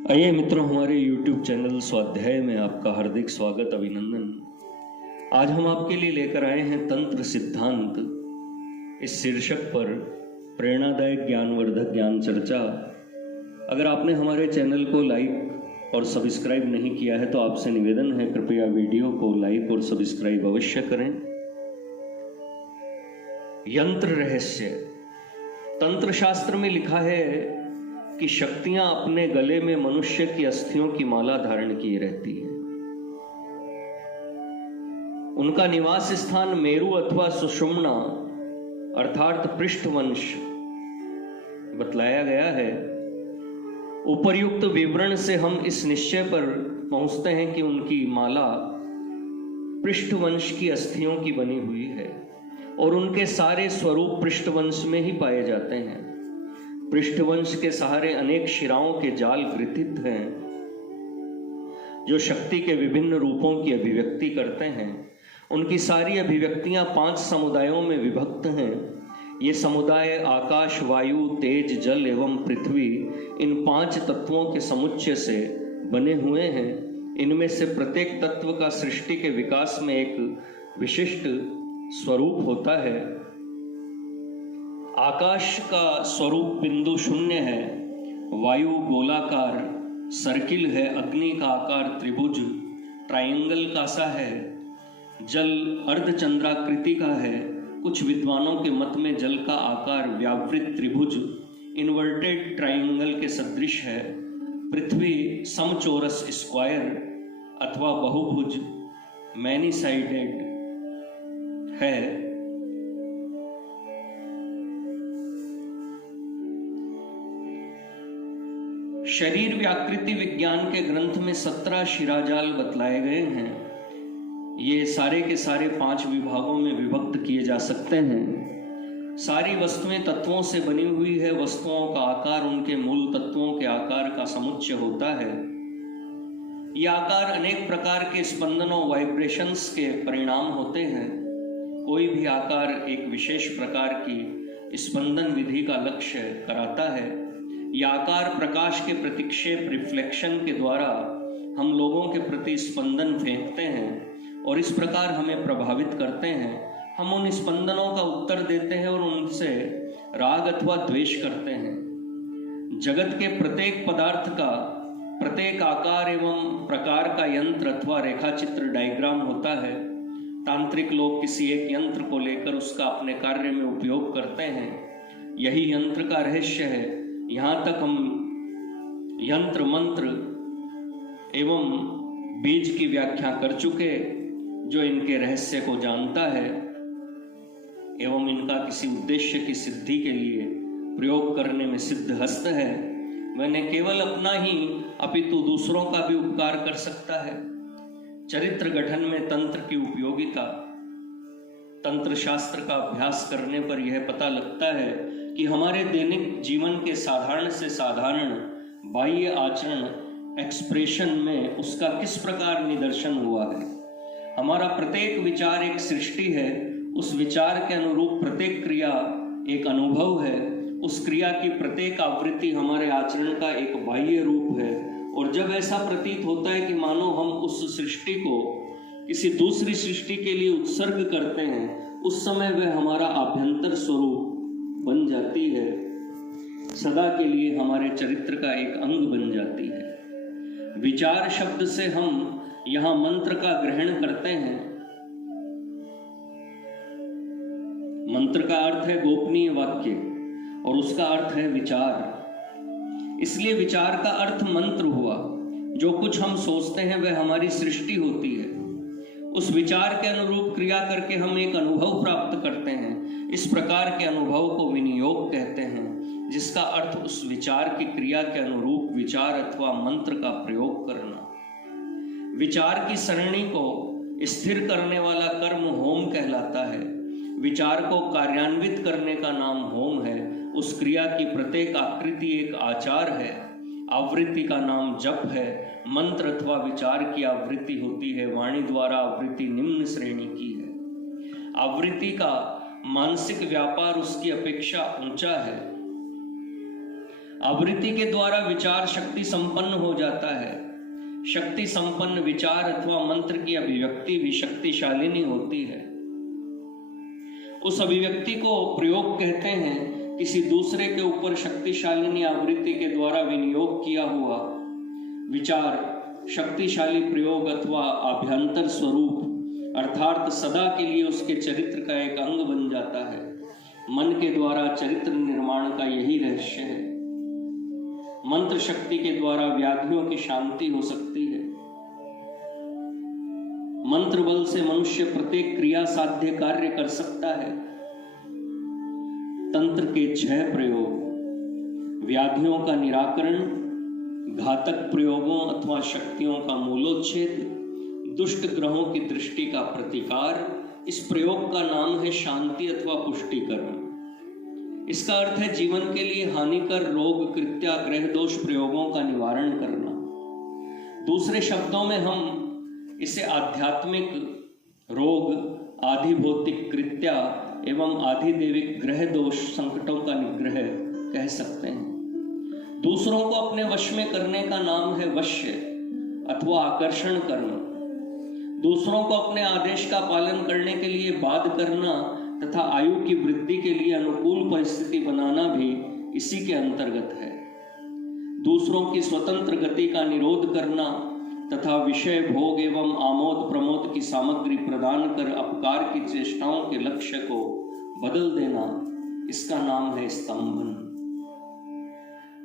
आइए मित्रों, हमारे YouTube चैनल स्वाध्याय में आपका हार्दिक स्वागत, अभिनंदन। आज हम आपके लिए लेकर आए हैं तंत्र सिद्धांत इस शीर्षक पर प्रेरणादायक ज्ञानवर्धक ज्ञान चर्चा। अगर आपने हमारे चैनल को लाइक और सब्सक्राइब नहीं किया है तो आपसे निवेदन है, कृपया वीडियो को लाइक और सब्सक्राइब अवश्य करें। यंत्र रहस्य। तंत्र शास्त्र में लिखा है कि शक्तियां अपने गले में मनुष्य की अस्थियों की माला धारण किए रहती है। उनका निवास स्थान मेरु अथवा सुषुम्ना अर्थात पृष्ठवंश बतलाया गया है। उपर्युक्त विवरण से हम इस निश्चय पर पहुंचते हैं कि उनकी माला पृष्ठवंश की अस्थियों की बनी हुई है और उनके सारे स्वरूप पृष्ठवंश में ही पाए जाते हैं। पृष्ठवंश के सहारे अनेक शिराओं के जाल ग्रथित हैं जो शक्ति के विभिन्न रूपों की अभिव्यक्ति करते हैं। उनकी सारी अभिव्यक्तियां 5 समुदायों में विभक्त हैं। ये समुदाय आकाश, वायु, तेज, जल एवं पृथ्वी, इन 5 तत्वों के समुच्चय से बने हुए हैं। इनमें से प्रत्येक तत्व का सृष्टि के विकास में एक विशिष्ट स्वरूप होता है। आकाश का स्वरूप बिंदु शून्य है, वायु गोलाकार सर्किल है, अग्नि का आकार त्रिभुज ट्रायंगल का सा है, जल अर्धचंद्राकृति का है। कुछ विद्वानों के मत में जल का आकार व्यावृत त्रिभुज इन्वर्टेड ट्रायंगल के सदृश है। पृथ्वी समचौरस स्क्वायर अथवा बहुभुज मैनी साइडेड है। शरीर व्याकृति विज्ञान के ग्रंथ में 17 शिराजाल बतलाए गए हैं। ये सारे के सारे 5 विभागों में विभक्त किए जा सकते हैं। सारी वस्तुएं तत्वों से बनी हुई है। वस्तुओं का आकार उनके मूल तत्वों के आकार का समुच्चय होता है। ये आकार अनेक प्रकार के स्पंदनों वाइब्रेशंस के परिणाम होते हैं। कोई भी आकार एक विशेष प्रकार की स्पंदन विधि का लक्ष्य कराता है। यह आकार प्रकाश के प्रतिक्षेप रिफ्लेक्शन के द्वारा हम लोगों के प्रति स्पंदन फेंकते हैं और इस प्रकार हमें प्रभावित करते हैं। हम उन स्पंदनों का उत्तर देते हैं और उनसे राग अथवा द्वेष करते हैं। जगत के प्रत्येक पदार्थ का प्रत्येक आकार एवं प्रकार का यंत्र अथवा रेखाचित्र डायग्राम होता है। तांत्रिक लोग किसी एक यंत्र को लेकर उसका अपने कार्य में उपयोग करते हैं। यही यंत्र का रहस्य है। यहाँ तक हम यंत्र मंत्र एवं बीज की व्याख्या कर चुके। जो इनके रहस्य को जानता है एवं इनका किसी उद्देश्य की सिद्धि के लिए प्रयोग करने में सिद्धहस्त है, वह न केवल अपना ही अपितु दूसरों का भी उपकार कर सकता है। चरित्र गठन में तंत्र की उपयोगिता। तंत्र शास्त्र का अभ्यास करने पर यह पता लगता है कि हमारे दैनिक जीवन के साधारण से साधारण बाह्य आचरण एक्सप्रेशन में उसका किस प्रकार निदर्शन हुआ है। हमारा प्रत्येक विचार एक सृष्टि है। उस विचार के अनुरूप प्रत्येक क्रिया एक अनुभव है। उस क्रिया की प्रत्येक आवृत्ति हमारे आचरण का एक बाह्य रूप है। और जब ऐसा प्रतीत होता है कि मानो हम उस सृष्टि को किसी दूसरी सृष्टि के लिए उत्सर्ग करते हैं, उस समय वह हमारा आभ्यंतर स्वरूप बन जाती है, सदा के लिए हमारे चरित्र का एक अंग बन जाती है। विचार शब्द से हम यहाँ मंत्र का ग्रहण करते हैं। मंत्र का अर्थ है गोपनीय वाक्य और उसका अर्थ है विचार। इसलिए विचार का अर्थ मंत्र हुआ। जो कुछ हम सोचते हैं वह हमारी सृष्टि होती है। उस विचार के अनुरूप क्रिया करके हम एक अनुभव प्राप्त करते हैं। इस प्रकार के अनुभव को विनियोग कहते हैं, जिसका अर्थ उस विचार की क्रिया के अनुरूप विचार अथवा मंत्र का प्रयोग करना। विचार की सरणी को स्थिर करने वाला कर्म होम कहलाता है। विचार को कार्यान्वित करने का नाम होम है। उस क्रिया की प्रत्येक आकृति एक आचार है। आवृत्ति का नाम जप है। मंत्र अथवा विचार की आवृत्ति होती है। वाणी द्वारा आवृत्ति निम्न श्रेणी की है। आवृत्ति का मानसिक व्यापार उसकी अपेक्षा ऊंचा है। आवृत्ति के द्वारा विचार शक्ति संपन्न हो जाता है। शक्ति संपन्न विचार अथवा मंत्र की अभिव्यक्ति भी शक्तिशालिनी होती है। उस अभिव्यक्ति को प्रयोग कहते हैं। किसी दूसरे के ऊपर शक्तिशालिनी आवृत्ति के द्वारा विनियोग किया हुआ विचार शक्तिशाली प्रयोग अथवा आभ्यंतर स्वरूप अर्थात सदा के लिए उसके चरित्र का एक अंग बन जाता है। मन के द्वारा चरित्र निर्माण का यही रहस्य है। मंत्र शक्ति के द्वारा व्याधियों की शांति हो सकती है। मंत्र बल से मनुष्य प्रत्येक क्रिया साध्य कार्य कर सकता है। तंत्र के 6 प्रयोग व्याधियों का निराकरण, घातक प्रयोगों अथवा शक्तियों का मूलोच्छेद, दुष्ट ग्रहों की दृष्टि का प्रतिकार। इस प्रयोग का नाम है शांति अथवा पुष्टिकरण। इसका अर्थ है जीवन के लिए हानिकर रोग, कृत्या, ग्रह दोष प्रयोगों का निवारण करना। दूसरे शब्दों में हम इसे आध्यात्मिक रोग, आधि भौतिक कृत्या एवं आधिदेविक ग्रह दोष संकटों का निग्रह कह सकते हैं। दूसरों को अपने वश में करने का नाम है वश्य अथवा आकर्षण करना। दूसरों को अपने आदेश का पालन करने के लिए बाध्य करना तथा आयु की वृद्धि के लिए अनुकूल परिस्थिति बनाना भी इसी के अंतर्गत है। दूसरों की स्वतंत्र गति का निरोध करना तथा विषय भोग एवं आमोद प्रमोद की सामग्री प्रदान कर अपकार की चेष्टाओं के लक्ष्य को बदल देना, इसका नाम है स्तंभन।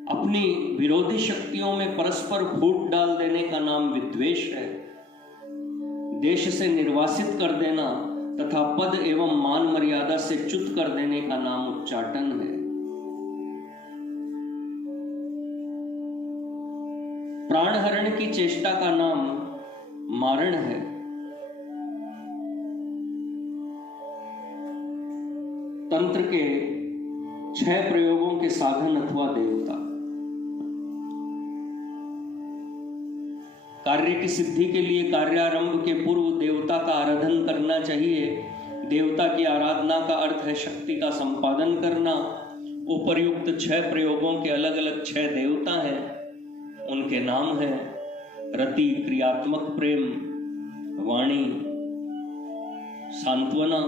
अपनी विरोधी शक्तियों में परस्पर फूट डाल देने का नाम विद्वेष है। देश से निर्वासित कर देना तथा पद एवं मान मर्यादा से च्युत कर देने का नाम उच्चाटन है। प्राणहरण की चेष्टा का नाम मारण है। तंत्र के 6 प्रयोगों के साधन अथवा देवता। कार्य की सिद्धि के लिए कार्यारंभ के पूर्व देवता का आराधन करना चाहिए। देवता की आराधना का अर्थ है शक्ति का संपादन करना। उपर्युक्त 6 प्रयोगों के अलग अलग 6 देवता हैं। उनके नाम हैं रति क्रियात्मक प्रेम, वाणी सांत्वना,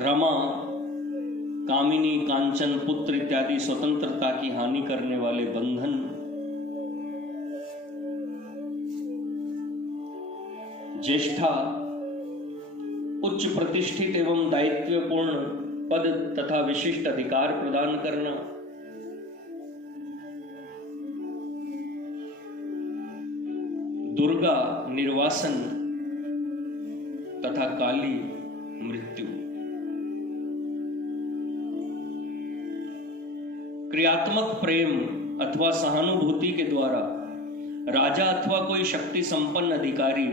रमा कामिनी, कांचन, पुत्र इत्यादि स्वतंत्रता की हानि करने वाले बंधन, ज्येष्ठा उच्च प्रतिष्ठित एवं दायित्वपूर्ण पद तथा विशिष्ट अधिकार प्रदान करना, दुर्गा निर्वासन तथा काली मृत्यु। क्रियात्मक प्रेम अथवा सहानुभूति के द्वारा राजा अथवा कोई शक्ति संपन्न अधिकारी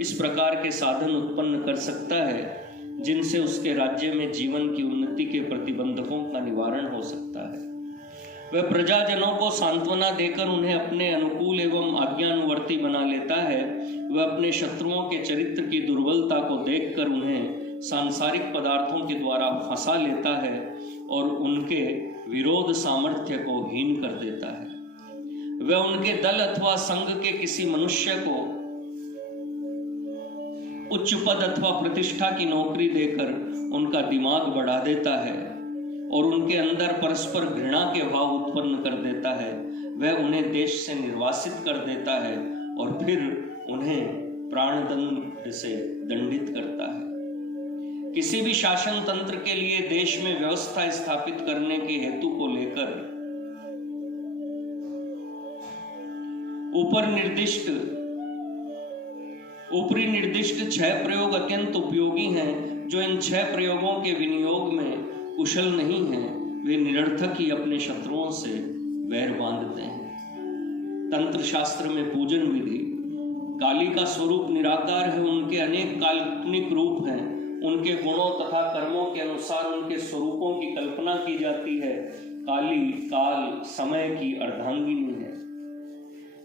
इस प्रकार के साधन उत्पन्न कर सकता है जिनसे उसके राज्य में जीवन की उन्नति के प्रतिबंधकों का निवारण हो सकता है। वह प्रजाजनों को सांत्वना देकर उन्हें अपने अनुकूल एवं आज्ञानुवर्ती बना लेता है। वह अपने शत्रुओं के चरित्र की दुर्बलता को देखकर उन्हें सांसारिक पदार्थों के द्वारा फंसा लेता है और उनके विरोध सामर्थ्य को हीन कर देता है। वह उनके दल अथवा संघ के किसी मनुष्य को उच्च पद अथवा प्रतिष्ठा की नौकरी देकर उनका दिमाग बढ़ा देता है और उनके अंदर परस्पर घृणा के भाव उत्पन्न कर देता है। वह उन्हें देश से निर्वासित कर देता है और फिर उन्हें प्राणदंड से दंडित करता है। किसी भी शासन तंत्र के लिए देश में व्यवस्था स्थापित करने के हेतु को लेकर ऊपरी निर्दिष्ट 6 प्रयोग अत्यंत उपयोगी हैं। जो इन 6 प्रयोगों के विनियोग में कुशल नहीं हैं, वे निरर्थक ही अपने शत्रुओं से वैर बांधते हैं। तंत्र शास्त्र में पूजन विधि। काली का स्वरूप निराकार है। उनके अनेक काल्पनिक रूप हैं। उनके गुणों तथा कर्मों के अनुसार उनके स्वरूपों की कल्पना की जाती है। काली काल समय की अर्धांगिनी है।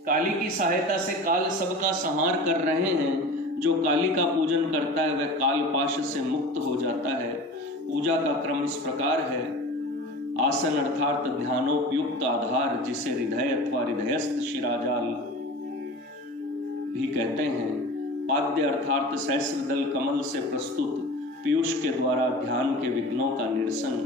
काली की सहायता से काल सबका संहार कर रहे हैं। जो काली का पूजन करता है वह काल पाश से मुक्त हो जाता है। पूजा का क्रम इस प्रकार है। आसन अर्थात ध्यानोपयुक्त आधार, जिसे हृदय अथवा हृदयस्थ शिराजाल भी कहते हैं। पाद्य अर्थात सहस्त्रदल कमल से प्रस्तुत पीयूष के द्वारा ध्यान के विघ्नों का निरसन।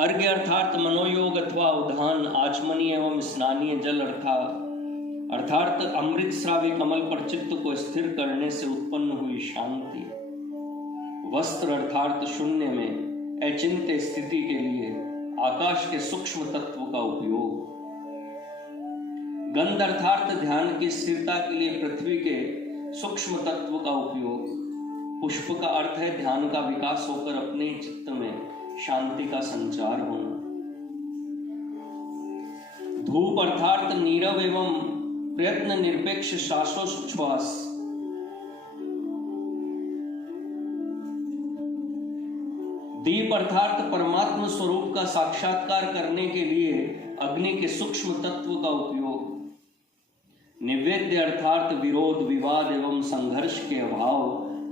अर्घ्य अर्थात मनोयोग अथवा उद्धान, आचमनीय एवं स्नानीय जल अर्थात अमृत श्रावी कमल पर चित्त को स्थिर करने से उत्पन्न हुई शांति। वस्त्र अर्थात शून्य में अचिंत्य स्थिति के लिए आकाश के सूक्ष्म तत्व का उपयोग। गंध अर्थात ध्यान की स्थिरता के लिए पृथ्वी के सूक्ष्म तत्व का उपयोग। पुष्प का अर्थ है ध्यान का विकास होकर अपने चित्त में शांति का संचार होना। धूप अर्थात नीरव एवं प्रयत्न निरपेक्ष श्वासोच्छ्वास। दीप अर्थात परमात्मा स्वरूप का साक्षात्कार करने के लिए अग्नि के सूक्ष्म तत्व का उपयोग। निवेद्य अर्थात विरोध विवाद एवं संघर्ष के अभाव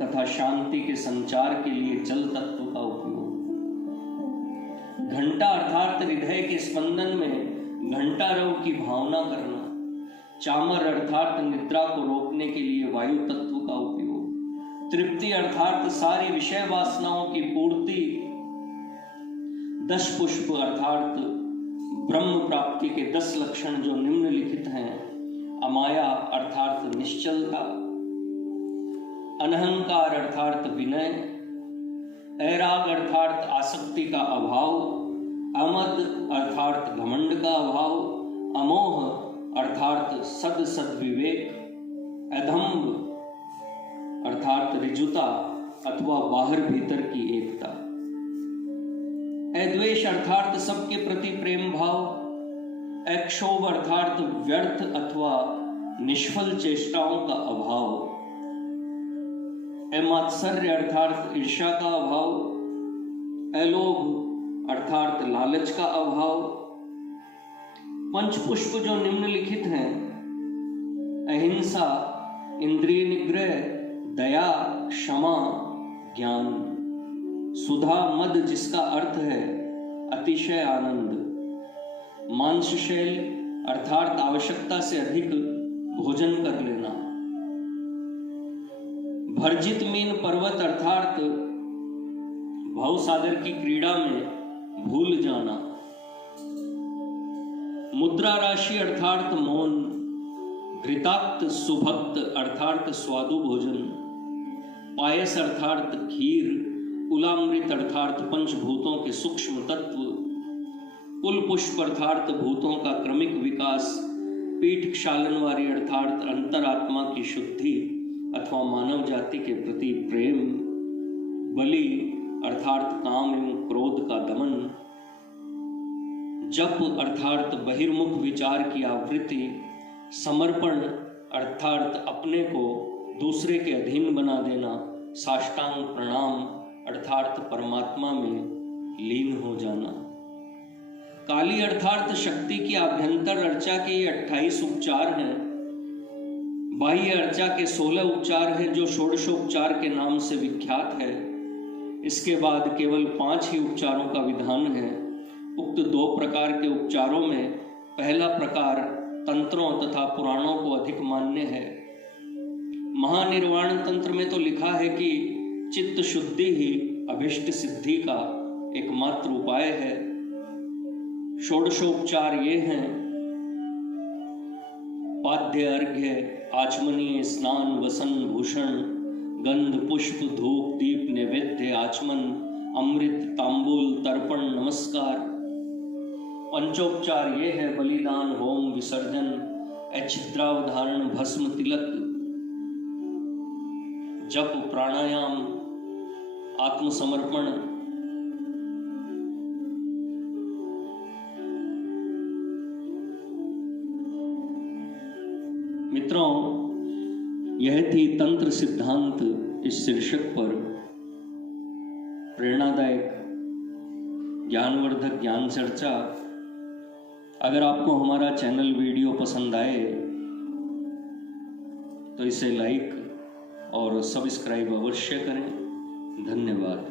तथा शांति के संचार के लिए जल तत्व का उपयोग। घंटा अर्थात हृदय के स्पंदन में घंटारव की भावना करना। चामर अर्थात निद्रा को रोकने के लिए वायु तत्व का उपयोग। तृप्ति अर्थात सारी विषय वासनाओं की पूर्ति। 10 पुष्प अर्थात ब्रह्म प्राप्ति के 10 लक्षण जो निम्नलिखित हैं। अमाया अर्थात निश्चलता। अनहंकार अर्थात विनय। ऐराग अर्थात आसक्ति का अभाव। अमद अर्थात घमंड का अभाव। अमोह अर्थात सद्विवेक। अधम्ब अर्थात ऋजुता अथवा बाहर भीतर की एकता। अद्वेष अर्थात सबके प्रति प्रेम भाव। अक्षोभ अर्थात व्यर्थ अथवा निष्फल चेष्टाओं का अभाव। अमात्सर्य अर्थात ईर्ष्या का अभाव। अलोभ अर्थात लालच का अभाव। पंचपुष्प जो निम्नलिखित हैं। अहिंसा, इंद्रिय निग्रह, दया, क्षमा, ज्ञान। सुधा मद जिसका अर्थ है अतिशय आनंद। मांसशैल अर्थात आवश्यकता से अधिक भोजन कर लेना। भर्जित मीन पर्वत अर्थात भवसागर की क्रीड़ा में भूल जाना। मुद्रा राशि अर्थात मौन। घृताक्त सुभक्त अर्थात स्वादु भोजन। पायस अर्थात खीर। कुलामृत अर्थात पंचभूतों के सूक्ष्म तत्व। कुल पुष्प अर्थात भूतों का क्रमिक विकास। पीठ क्षालनवारी अर्थात अंतरात्मा की शुद्धि अथवा मानव जाति के प्रति प्रेम। बलि अर्थात काम एवं क्रोध का दमन। जप अर्थात बहिर्मुख विचार की आवृत्ति। समर्पण अर्थात अपने को दूसरे के अधीन बना देना। साष्टांग प्रणाम अर्थात परमात्मा में लीन हो जाना। काली अर्थात शक्ति की आभ्यंतर अर्चा के ये 28 उपचार हैं। बाह्य अर्चा के 16 उपचार हैं जो षोडशोपचार के नाम से विख्यात है। इसके बाद केवल 5 ही उपचारों का विधान है। उक्त 2 प्रकार के उपचारों में पहला प्रकार तंत्रों तथा पुराणों को अधिक मान्य है। महानिर्वाण तंत्र में तो लिखा है कि चित्त शुद्धि ही अभिष्ट सिद्धि का एकमात्र उपाय है। षोडशोपचार ये हैं। पाद्य अर्घ्य आचमनीय स्नान वसन भूषण गंध पुष्प धूप दीप नैवेद्य आचमन अमृत तांबूल तर्पण नमस्कार। पंचोपचार ये है बलिदान होम विसर्जन अच्छिद्रावधारण भस्म तिलक जप प्राणायाम आत्मसमर्पण। मित्रों, यह थी तंत्र सिद्धांत इस शीर्षक पर प्रेरणादायक ज्ञानवर्धक ज्ञान चर्चा। अगर आपको हमारा चैनल वीडियो पसंद आए तो इसे लाइक और सब्सक्राइब अवश्य करें। धन्यवाद।